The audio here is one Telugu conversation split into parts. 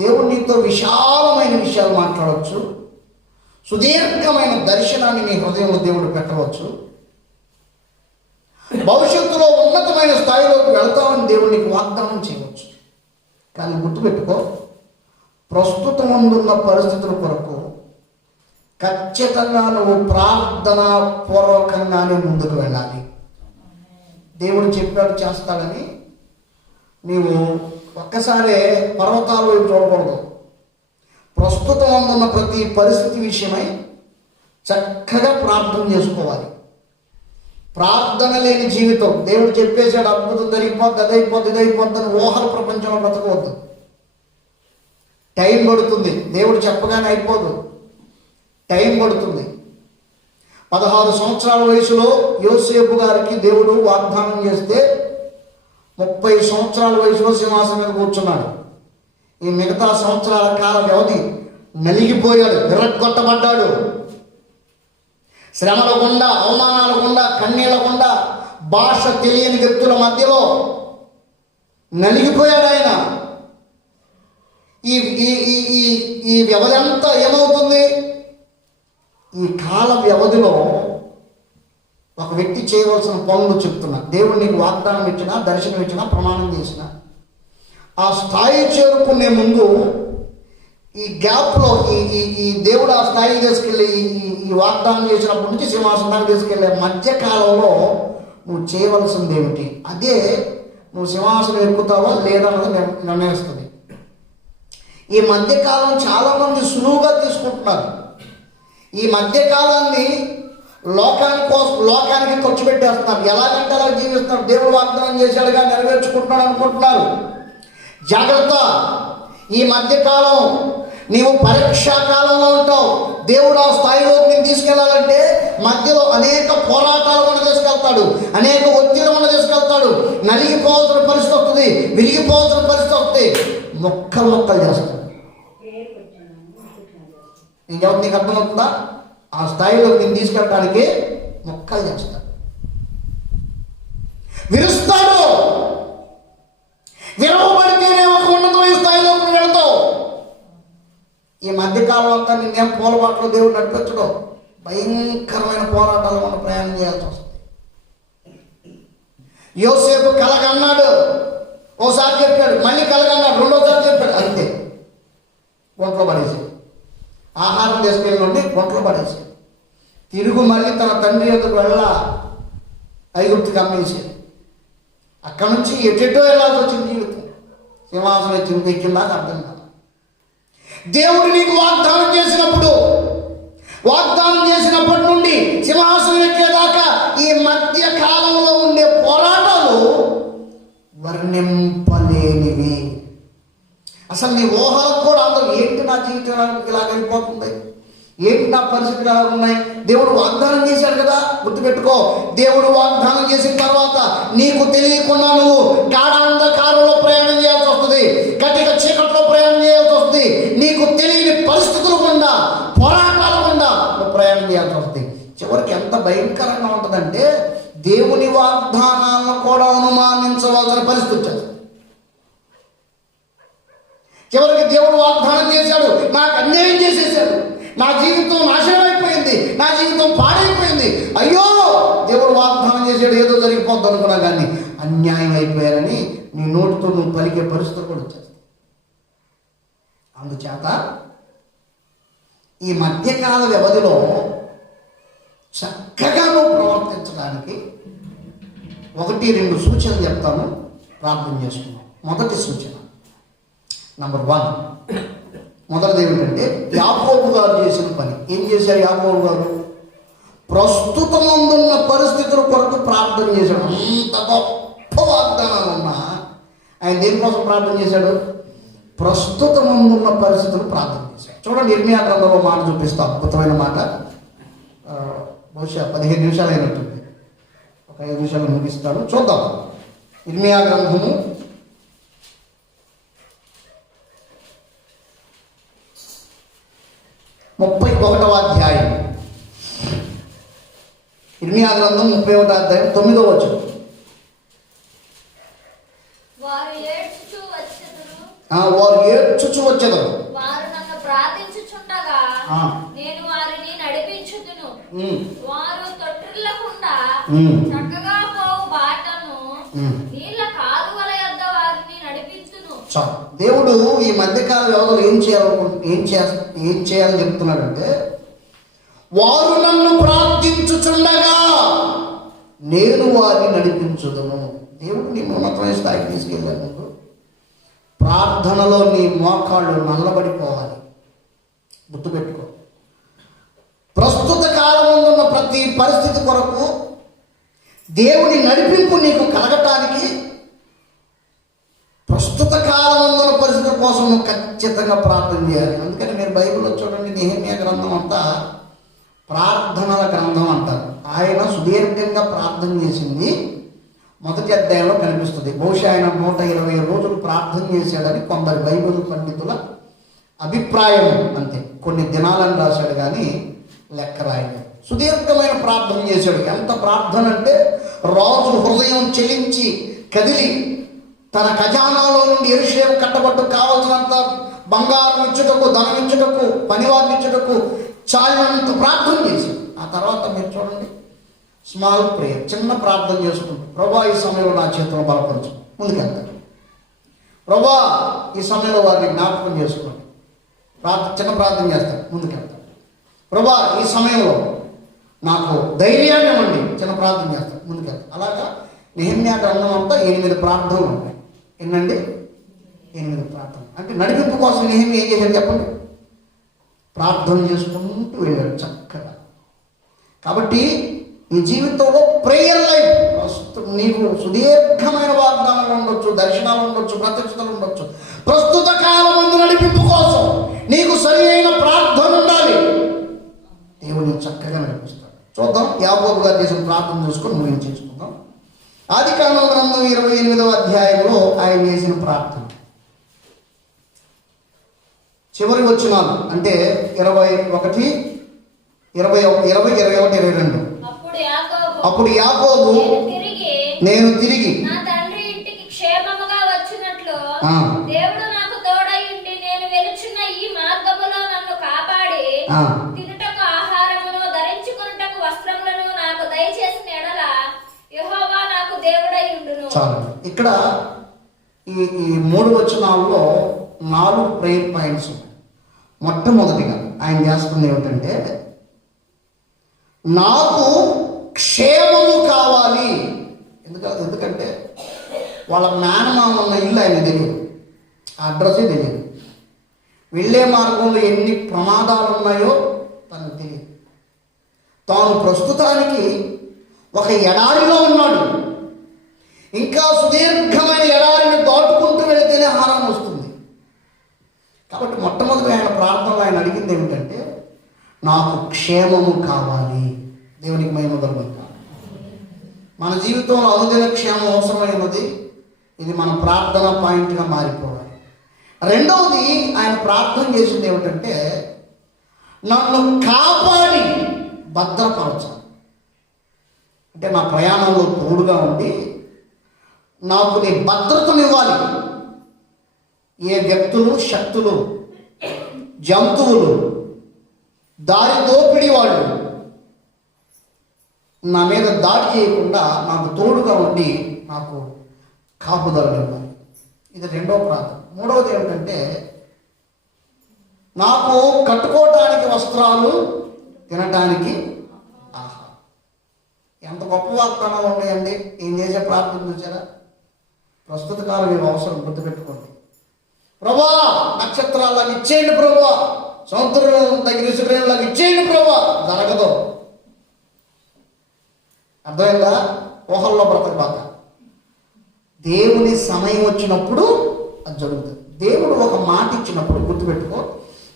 దేవుడు నీతో విశాలమైన విషయాలు మాట్లాడవచ్చు. సుదీర్ఘమైన దర్శనాన్ని నీ హృదయంలో దేవుడు పెట్టవచ్చు. భవిష్యత్తులో ఉన్నతమైన స్థాయిలోకి వెళ్తామని దేవుడు నీకు వాగ్దానం చేయవచ్చు. కానీ గుర్తుపెట్టుకో ప్రస్తుతం అందున్న పరిస్థితుల కొరకు ఖచ్చితంగా నువ్వు ప్రార్థన పూర్వకంగానే ముందుకు వెళ్ళాలి. దేవుడు చెప్పాడు చేస్తాడని నీవు ఒక్కసారే పర్వతాల వైపు చూడకూడదు. ప్రస్తుతం ఉన్న ప్రతి పరిస్థితి విషయమై చక్కగా ప్రార్థన చేసుకోవాలి. ప్రార్థన లేని జీవితం. దేవుడు చెప్పేశాడు అద్భుతం జరిగిపోద్ది అది అయిపోద్ది అని ఊహల ప్రపంచంలో బ్రతకవద్దు. టైం పడుతుంది. దేవుడు చెప్పగానే అయిపోదు. టైం పడుతుంది. పదహారు సంవత్సరాల వయసులో యోసేపు గారికి దేవుడు వాగ్దానం చేస్తే ముప్పై సంవత్సరాల వయసులో సింహాసనం మీద కూర్చున్నాడు. ఈ మిగతా సంవత్సరాల కాల వ్యవధి నలిగిపోయాడు విరగొట్టబడ్డాడు శ్రమల గుండా అవమానాల గుండా కన్నీళ్ళ గుండా భాష తెలియని వ్యక్తుల మధ్యలో నలిగిపోయాడు ఆయన. ఈ ఈ ఈ ఈ ఈ వ్యవధి అంతా ఏమవుతుంది? ఈ కాల వ్యవధిలో ఒక వ్యక్తి చేయవలసిన పనులు చెప్తున్నా. దేవుడు నీకు వాగ్దానం ఇచ్చినా దర్శనం ఇచ్చినా ప్రమాణం చేసిన. ఆ స్థాయి చేరుకునే ముందు ఈ గ్యాప్లో ఈ ఈ ఈ దేవుడు ఆ స్థాయి తీసుకెళ్ళి ఈ ఈ- వాగ్దానం చేసినప్పటి నుంచి సింహాసనానికి తీసుకెళ్ళే మధ్యకాలంలో నువ్వు చేయవలసింది ఏమిటి? అదే నువ్వు సింహాసనం ఎక్కుతావా లేదా అన్నది నిర్ణయిస్తుంది. ఈ మధ్యకాలం చాలామంది సులువుగా తీసుకుంటున్నారు. ఈ మధ్యకాలాన్ని లోకాని కోసం లోకానికి ఖర్చు పెట్టేస్తున్నారు. ఎలాగంటే అలా జీవిస్తున్నారు. దేవుడు వాగ్దానం చేశాడుగా నెరవేర్చుకుంటున్నాడు అనుకుంటున్నారు. జాగ్రత్త. ఈ మధ్యకాలం నీవు పరీక్షా కాలంలో ఉంటావు. దేవుడు ఆ స్థాయిలోకి నేను తీసుకెళ్ళాలంటే మధ్యలో అనేక పోరాటాలు కూడా తీసుకెళ్తాడు. అనేక ఒత్తిడి కూడా తీసుకెళ్తాడు. నలిగిపోవాల్సిన పరిస్థితి వస్తుంది. విరిగిపోవాల్సిన పరిస్థితి వస్తుంది. మొక్కలు మొక్కలు చేస్తాడు. ఇంకెవరు నీకు అర్థమవుతుందా? ఆ స్థాయిలోకి నేను తీసుకెళ్ళడానికి మొక్కలు చేస్తాడు విరుస్తాడు. విరవబడితేనే ఒక ఉన్నతమైన స్థాయిలోకి నువ్వు వెళ్తావు ఈ మధ్యకాలం అంతా నిన్నేం పూలబాటలో దేవుడు నడిపించడం? భయంకరమైన పోరాటాలు మనం ప్రయాణం చేయాల్సి వస్తుంది. యోసేపు కలగన్నాడు. ఓసారి చెప్పాడు మళ్ళీ కలగన్నాడు రెండోసారి చెప్పాడు అంతే. ఒక్క పడేసి. ఆహారం తీసుకెళ్ళి నుండి పడేసి తిరుగు మళ్ళీ తన తండ్రి యొక్కకు వెళ్ళ ఐగుప్తికి అమ్మేసి అక్కడి నుంచి ఎటెటో వెళ్ళాల్సి వచ్చింది జీవితం. సింహాసనం ఎత్తి ఎక్కిందాక అర్థం కాదు. దేవుడు నీకు వాగ్దానం చేసినప్పుడు వాగ్దానం చేసినప్పటి నుండి సింహాసనం ఎక్కేదాకా ఈ మధ్య కాలంలో ఉండే పోరాటాలు వర్ణింపలేనివి. అసలు నీ ఊహలకు కూడా అందరూ ఏంటి నా జీవితం ఇలా వెళ్ళిపోతుంది ఏంటి నా పరిస్థితులు ఎలా ఉన్నాయి? దేవుడు వాగ్దానం చేశాడు కదా గుర్తుపెట్టుకో. దేవుడు వాగ్దానం చేసిన తర్వాత నీకు తెలియకుండా నువ్వు గాఢాంధకారంలో ప్రయాణం చేయాల్సి వస్తుంది. కటిక చీకట్లో ప్రయాణం చేయాల్సి వస్తుంది. నీకు తెలియని పరిస్థితులు గుండా పోరాటాల గుండా నువ్వు ప్రయాణం చేయాల్సి వస్తుంది. చివరికి ఎంత భయంకరంగా ఉంటుందంటే దేవుని వాగ్దానాలను కూడా అనుమానించవచ్చు పరిస్థితి వచ్చేస్తుంది చివరికి దేవుడు వాగ్దానం చేశాడు. నాకు అన్యాయం చేసేసాడు నా జీవితం నాశనం అయిపోయింది నా జీవితం పాడైపోయింది. అయ్యో! దేవుడు వాగ్దానం చేశాడు. ఏదో జరిగిపోద్ది అనుకున్నా కానీ అన్యాయం అయిపోయారని నీ నోటితో నువ్వు పలికే పరిస్థితి కూడా వచ్చేస్తుంది అందుచేత ఈ మధ్యకాల వ్యవధిలో చక్కగా నువ్వు ప్రవర్తించడానికి ఒకటి రెండు సూచనలు చెప్తాను. ప్రార్థన చేసుకున్నాం మొదటి సూచన. నంబర్ వన్ మొదటిది ఏమిటంటే యాకోబు గారు చేసిన పని. ఏం చేశారు యాకోబు గారు? ప్రస్తుతం ఉన్న పరిస్థితుల కొరకు ప్రార్థన చేశాడు. అంత గొప్ప వాగ్దానాలు ఉన్నా. ఆయన దేనికోసం ప్రార్థన చేశాడు? ప్రస్తుతం ఉన్న పరిస్థితులు ప్రార్థన చేశాడు. చూడండి నిర్ణయా గ్రంథంలో మాట చూపిస్తా. అద్భుతమైన మాట. బహుశా పదిహేను నిమిషాలు అయినట్టుంది. ఒక ఐదు నిమిషాలు ముగిస్తాడు చూద్దాం. ఇర్మియా గ్రంథము ముప్పై ఒకటవ అధ్యాయం ఇర్మియా గ్రంథం ముప్పై ఒకటో అధ్యాయం తొమ్మిదో వచ్చు వారు ఏడ్చుచూ వచ్చెదరు. నేను వారిని నడిపించుదును వారు తొట్టిల్లకుండా. చక్కగా పోవు బాటను. నీళ్ళ కాలువల యొద్ద వారిని నడిపించును దేవుడు ఈ మధ్యకాల వ్యవధిలో ఏం చేయాలనుకు ఏం చే ఏం చేయాలని చెప్తున్నాడంటే వారు వారిని నడిపించుదును. దేవుడు నీ ఉన్నతమైన స్థాయికి తీసుకెళ్ళాను నీకు. ప్రార్థనలో నీ మోకాళ్ళు నల్లబడిపోవాలి. గుర్తుపెట్టుకో. ప్రస్తుత కాలంలో ఉన్న ప్రతి పరిస్థితి కొరకు దేవుని నడిపింపు నీకు కలగటానికి ప్రస్తుత కాలంలో పరిస్థితుల కోసం నువ్వు ఖచ్చితంగా ప్రార్థన చేయాలి. అందుకని మీరు బైబిల్లో చూడండి నిహమ్య గ్రంథం అంతా ప్రార్థనల గ్రంథం అంటారు. ఆయన సుదీర్ఘంగా ప్రార్థన చేసింది. మొదటి అధ్యాయంలో కనిపిస్తుంది. బహుశా ఆయన నూట ఇరవై రోజులు ప్రార్థన చేశాడని కొందరు బైబిల్ పండితుల అభిప్రాయం అంతే. కొన్ని దినాలను రాశాడు కానీ లెక్క రాయలేదు. సుదీర్ఘమైన ప్రార్థన చేశాడు. ఎంత ప్రార్థన అంటే రాజు హృదయం చెలించి కదిలి తన ఖజానాలో నుండి ఎరుషేం కట్టబట్టు కావలసినంత బంగారం ఇచ్చుటకు ధనం ఇచ్చుటకు పనివారిని ఇచ్చుటకు చాలినంత ప్రార్థన చేసి ఆ తర్వాత మీరు చూడండి. స్మాల్ ప్రేయర్ చిన్న ప్రార్థన చేసుకుంటూ ప్రభా ఈ సమయంలో నా చేతిలో బలపరచు. ముందుకెళ్తాడు ప్రభా ఈ సమయంలో వారిని జ్ఞాపకం చేసుకోండి. ప్రార్థన చిన్న ప్రార్థన చేస్తాడు ముందుకెళ్తాడు ప్రభా ఈ సమయంలో నాకు ధైర్యాన్ని ఇవ్వండి. చిన్న ప్రార్థన చేస్తాడు ముందుకెళ్తాడు అలాగా? నిహమ్యా గ్రంథం అంతా ఎనిమిది ప్రార్థనలు ఉంటాయి. ఎన్నండి? ఎనిమిది ప్రార్థన అంటే నడిపింపు కోసం నిహమ్య ఏం చేశాడు చెప్పండి? ప్రార్థన చేసుకుంటూ వెళ్ళాడు చక్కగా. కాబట్టి నీ జీవితంలో ప్రేయర్ లైఫ్ ప్రస్తుతం నీకు సుదీర్ఘమైన వాగ్దానాలు ఉండొచ్చు దర్శనాలు ఉండొచ్చు ప్రత్యక్షతలు ఉండొచ్చు. ప్రస్తుత కాలం ముందు నడిపింపు కోసం నీకు సరి అయిన ప్రార్థన ఉండాలి. దేవుడు చక్కగా నడిపిస్తాడు. చూద్దాం యాబోబు గారు చేసిన ప్రార్థన చూసుకొని మేము చేసుకుందాం? ఆది కాలం గ్రంథం ఇరవై ఎనిమిదవ అధ్యాయంలో ఆయన చేసిన ప్రార్థన. చివరి వచ్చినాలు అంటే ఇరవై ఒకటి ఇరవై ఒక- ఇరవై ఇరవై ఒకటి ఇరవై రెండు. అప్పుడు యాకోబు నేను తిరిగి నేను తిరిగి నా తండ్రి ఇంటికి క్షేమముగా వచ్చినట్లు. దేవుడు నాకు తోడై ఉండి నేను వెలుచున్న ఈ మార్గములో నన్ను కాపాడి. తినుటకు ఆహారమును ధరించుకున్నటకు వస్త్రములను నాకు దయచేసిన ఎడల యెహోవా నాకు దేవుడై ఉండును చాలు ఇక్కడ ఈ ఈ మూడు వచనాల్లో నాలుగు ప్రేయర్ పాయింట్స్ మొట్టమొదటిగా ఆయన చేస్తుంది ఏమిటంటే నాకు క్షేమము కావాలి. ఎందుకంటే ఎందుకంటే వాళ్ళ మేనమామ ఉన్న ఇల్లు ఆయన తెలియదు. ఆ అడ్రస్సే తెలియదు. వెళ్ళే మార్గంలో ఎన్ని ప్రమాదాలు ఉన్నాయో తనకు తెలియదు. తాను ప్రస్తుతానికి ఒక ఎడారిలో ఉన్నాడు. ఇంకా సుదీర్ఘమైన ఎడారిని దాటుకుంటూ వెళితేనే హారం వస్తుంది. కాబట్టి మొట్టమొదటి ఆయన ప్రార్థనలో ఆయన అడిగింది ఏమిటంటే నాకు క్షేమము కావాలి. దేవునికి మహిమ కలుగుతాను మన జీవితంలో అనుదిన క్షేమం అవసరమైనది. ఇది మన ప్రార్థన పాయింట్గా మారిపోవాలి. రెండవది ఆయన ప్రార్థన చేసింది ఏమిటంటే నన్ను కాపాడి భద్రపరచాలి అంటే నా ప్రయాణంలో తోడుగా ఉండి నాకు నీ భద్రతనివ్వాలి. ఏ వ్యక్తులు శక్తులు జంతువులు దారి దోపిడి వాళ్ళు నా మీద దాడి చేయకుండా నాకు తోడుగా ఉండి నాకు కాపుదలనివ్వాలి ఇది రెండో ప్రాంతం. మూడవది ఏమిటంటే నాకు కట్టుకోవటానికి వస్త్రాలు తినటానికి ఆహా ఎంత గొప్ప వాగ్దానాలు ఉన్నాయండి. ఏం చేసే ప్రార్థన చూసారా ప్రస్తుత కాలం ఏం అవసరం? గుర్తుపెట్టుకోండి ప్రభా నక్షత్రాలను ఇచ్చేయండి ప్రభా. సముద్రం దగ్గర ఇసుగ్రహంలాగా ఇచ్చేయండి ప్రభా. జరగదు. అర్థమైందా? ఊహల్లో బ్రతకబాక దేవుని సమయం వచ్చినప్పుడు అది జరుగుతుంది. దేవుడు ఒక మాట ఇచ్చినప్పుడు గుర్తుపెట్టుకో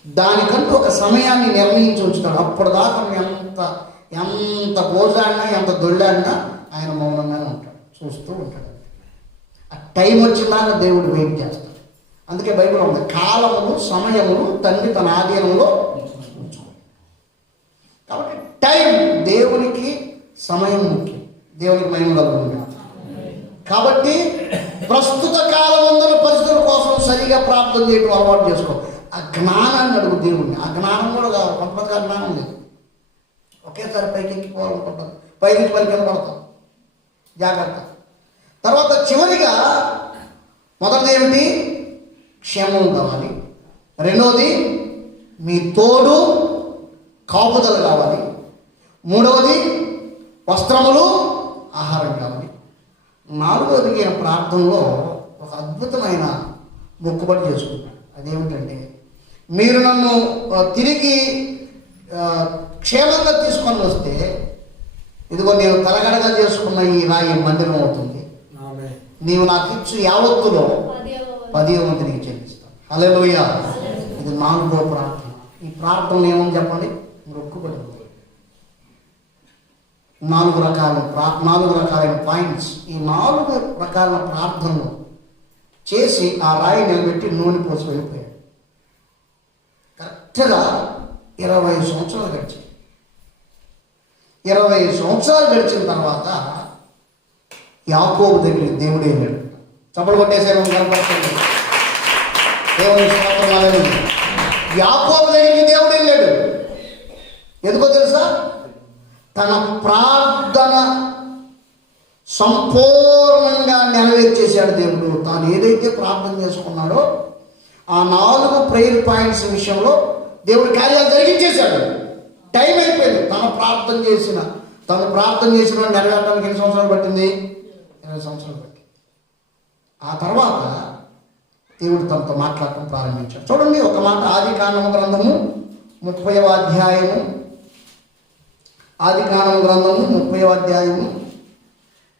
దానికంటూ ఒక సమయాన్ని నిర్ణయించి ఉంచుతాడు అప్పుడు దాకా ఎంత ఎంత గోజాడినా ఎంత దొళ్ళాడినా ఆయన మౌనంగానే ఉంటాడు. చూస్తూ ఉంటాడు. ఆ టైం వచ్చిందాక దేవుడు వెయిట్ చేస్తాడు. అందుకే బైబిల్ ఉంది కాలమును సమయమును తండ్రి తన ఆధీనంలో దేవునికి మహిమ కలుగుతుంది కాబట్టి ప్రస్తుత కాలమందున పరిస్థితుల కోసం సరిగా ప్రార్థన చేయడం అలవాటు చేసుకో. ఆ జ్ఞానాన్ని అడుగు దేవుడిని ఆ జ్ఞానం కూడా కావాలి కొంతమందికి జ్ఞానం లేదు. ఒకేసారి పైకి ఎక్కిపోవాలనుకుంటారు పైకి పైకి కనపడతాం జాగ్రత్త. తర్వాత చివరిగా మొదటిది ఏమిటి? క్షేమం కావాలి. రెండవది మీ తోడు కాపుదల కావాలి. మూడవది వస్త్రములు ఆహారం కావాలి నాలుగవది ఈయన ప్రార్థనలో ఒక అద్భుతమైన మొక్కుబడి చేసుకుంటాడు. అదేమిటంటే మీరు నన్ను తిరిగి క్షేమంగా తీసుకొని వస్తే ఇదిగో నేను తలగడగా చేసుకున్న ఈ రాయి మందిరం అవుతుంది. నీవు నాకు ఇచ్చు యావత్తులో పదివ వంతు నీకు చెల్లిస్తాను హల్లెలూయా. ఇది నాలుగో ప్రార్థన. ఈ ప్రార్థన ఏమని చెప్పండి? మొక్కుబడి నాలుగు రకాల ప్రా నాలుగు రకాలైన పాయింట్స్. ఈ నాలుగు రకాల ప్రార్థనలు చేసి ఆ రాయి నిలబెట్టి నూనె పోసి వెళ్ళిపోయాడు. కరెక్ట్గా ఇరవై సంవత్సరాలు గడిచాయి. ఇరవై సంవత్సరాలు గడిచిన తర్వాత యాకోబు దగ్గర దేవుడు వెళ్ళాడు. చప్పలు కొట్టేశారు కనపడుతుంది దేవుని స్తోత్రం యాకోబు దగ్గరికి దేవుడు వెళ్ళాడు. ఎందుకో తెలుసా? తన ప్రార్థన సంపూర్ణంగా నెరవేర్చేశాడు దేవుడు. తాను ఏదైతే ప్రార్థన చేసుకున్నాడో ఆ నాలుగు ప్రేయర్ పాయింట్స్ విషయంలో దేవుడు కార్యాలు జరిగించేశాడు. టైం అయిపోయింది. తను ప్రార్థన చేసిన తను ప్రార్థన చేసిన నెరవేరడానికి ఎన్ని సంవత్సరాలు పట్టింది? ఇరవై సంవత్సరాలు పట్టింది. ఆ తర్వాత దేవుడు తనతో మాట్లాడటం ప్రారంభించాడు. చూడండి ఒక మాట ఆది కాండము గ్రంథము ముప్పై అధ్యాయము ఆది కాలం గ్రంథము ముప్పై అధ్యాయము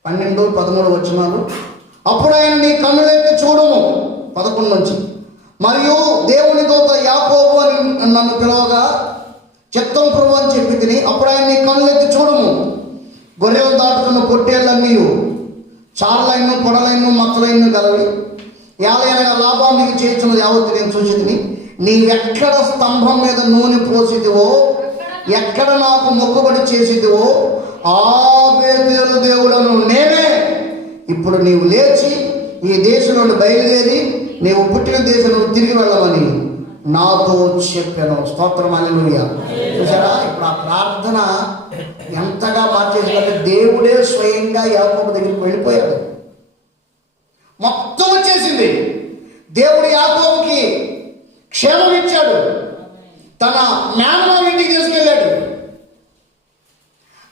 పన్నెండు పదమూడు వచనాలు. అప్పుడు ఆయన నీ కన్నులెత్తి చూడము పదకొండు నుంచి. మరియు దేవుని దూత యాకోబు అని నన్ను పిలవగా చిత్తం ప్రభు అని చెప్పి తిని అప్పుడు ఆయన నీ కన్నులెత్తి చూడము. గొర్రెలు దాటుతున్న పొట్టేళ్ళన్నీ చాలైన పొడలైన మత్తలైన గలవి. ఏలైన లాభానికి చేర్చిన యావత్తు నేను చూసి తిని నీవెక్కడ స్తంభం మీద నూనె పోసిదివో ఎక్కడ నాకు మొక్కుబడి చేసిదివో ఆ బేతేలు దేవుడను నేనే. ఇప్పుడు నీవు లేచి ఈ దేశం నుండి బయలుదేరి నీవు పుట్టిన దేశం నుండి తిరిగి వెళ్ళమని నాతో చెప్పాను. స్తోత్రం అల్లెలుయ చూసారా? ఇప్పుడు ఆ ప్రార్థన ఎంతగా మార్చేసిందంటే దేవుడే స్వయంగా యాకోబు దగ్గరికి వెళ్ళిపోయాడు. మొత్తం వచ్చేసింది. దేవుడు యాకోబుకి క్షేమం ఇచ్చాడు. తన మేనమామ ఇంటికి తీసుకెళ్ళాడు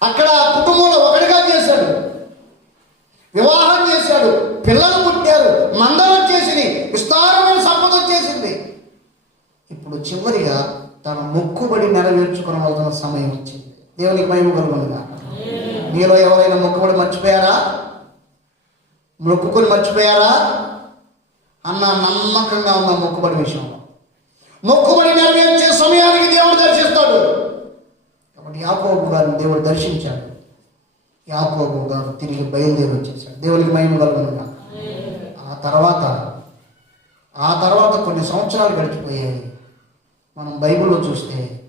అక్కడ కుటుంబంలో ఒకటిగా చేశాడు. వివాహం చేశాడు. పిల్లలు పుట్టారు. మందలు వచ్చేసింది విస్తారమైన సంపద వచ్చేసింది ఇప్పుడు చివరిగా తన మొక్కుబడి నెరవేర్చుకోవాల్సిన సమయం వచ్చింది. దేవునికి మహిమ కలుగునుగా. మీలో ఎవరైనా మొక్కుబడి మర్చిపోయారా? మొక్కుకొని మర్చిపోయారా? అన్న నమ్మకంగా ఉన్న మొక్కుబడి విషయంలో. మొక్కుబడి నెరవేర్చే సమయానికి దేవుడు దర్శిస్తాడు. అప్పుడు యాకోబు గారిని దేవుడు దర్శించాడు. యాకోబు గారు తిరిగి బయలుదేరి వచ్చేసాడు. దేవునికి మహిమ కలుగునుగా. ఆ తర్వాత ఆ తర్వాత కొన్ని సంవత్సరాలు గడిచిపోయాయి. మనం బైబిల్లో చూస్తే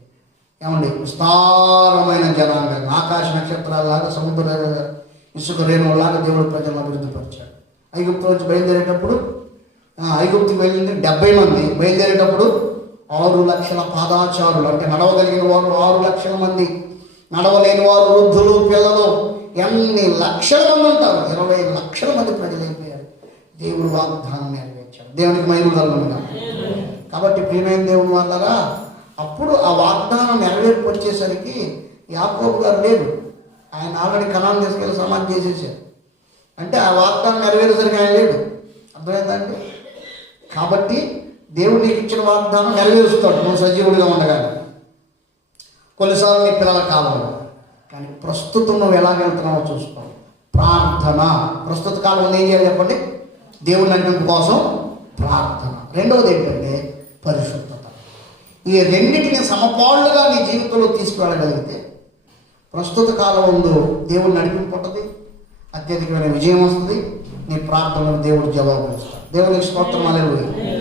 ఏమండి విస్తారమైన జనాంగం. ఆకాశ నక్షత్రాలాగా సముద్ర ఇసుక రేణువులాగా దేవుడు ప్రజలను అభివృద్ధిపరిచాడు. ఐగుప్తు నుంచి బయలుదేరేటప్పుడు ఐగుప్తికి వెళ్ళింది డెబ్బై మంది. బయలుదేరేటప్పుడు ఆరు లక్షల పాదాచారులు అంటే నడవగలిగిన వారు ఆరు లక్షల మంది. నడవలేని వారు వృద్ధులు పిల్లలు. ఎన్ని లక్షల మంది ఉంటారు? ఇరవై లక్షల మంది ప్రజలు అయిపోయారు. దేవుడు వాగ్దానం నెరవేర్చాడు. దేవునికి మహిమ కలుగునుగా. కాబట్టి ప్రియమైన దేవుడు వాళ్ళరా అప్పుడు ఆ వాగ్దానం నెరవేర్పు వచ్చేసరికి యాకోబు గారు లేరు. ఆయన ఆల్రెడీ కణాలు తీసుకెళ్ళి సమాధి చేసేసారు. అంటే ఆ వాగ్దానం నెరవేరేసరికి ఆయన లేడు. అర్థమైందండి కాబట్టి దేవుడు నీకు ఇచ్చిన వాగ్దానం నెరవేరుస్తాడు. నువ్వు సజీవుడిగా ఉండగానే. కొన్నిసార్లు నీ పిల్లల కాలంలో కానీ ప్రస్తుతం నువ్వు ఎలా వెళ్తున్నావో చూసుకో. ప్రార్థన. ప్రస్తుత కాలంలో ఏం చేయాలి చెప్పండి? దేవుని నడిపింపు కోసం ప్రార్థన. రెండవది ఏంటంటే పరిశుద్ధత. ఈ రెండింటిని సమపాళ్ళుగా నీ జీవితంలో తీసుకువెళ్ళగలిగితే ప్రస్తుత కాలం ముందు దేవుడు నడిపింపు ఉంటుంది. అత్యధికమైన విజయం వస్తుంది. నీ ప్రార్థనలు దేవుడు జవాబు ఇస్తాడు. దేవునికి స్తోత్రం. అనేది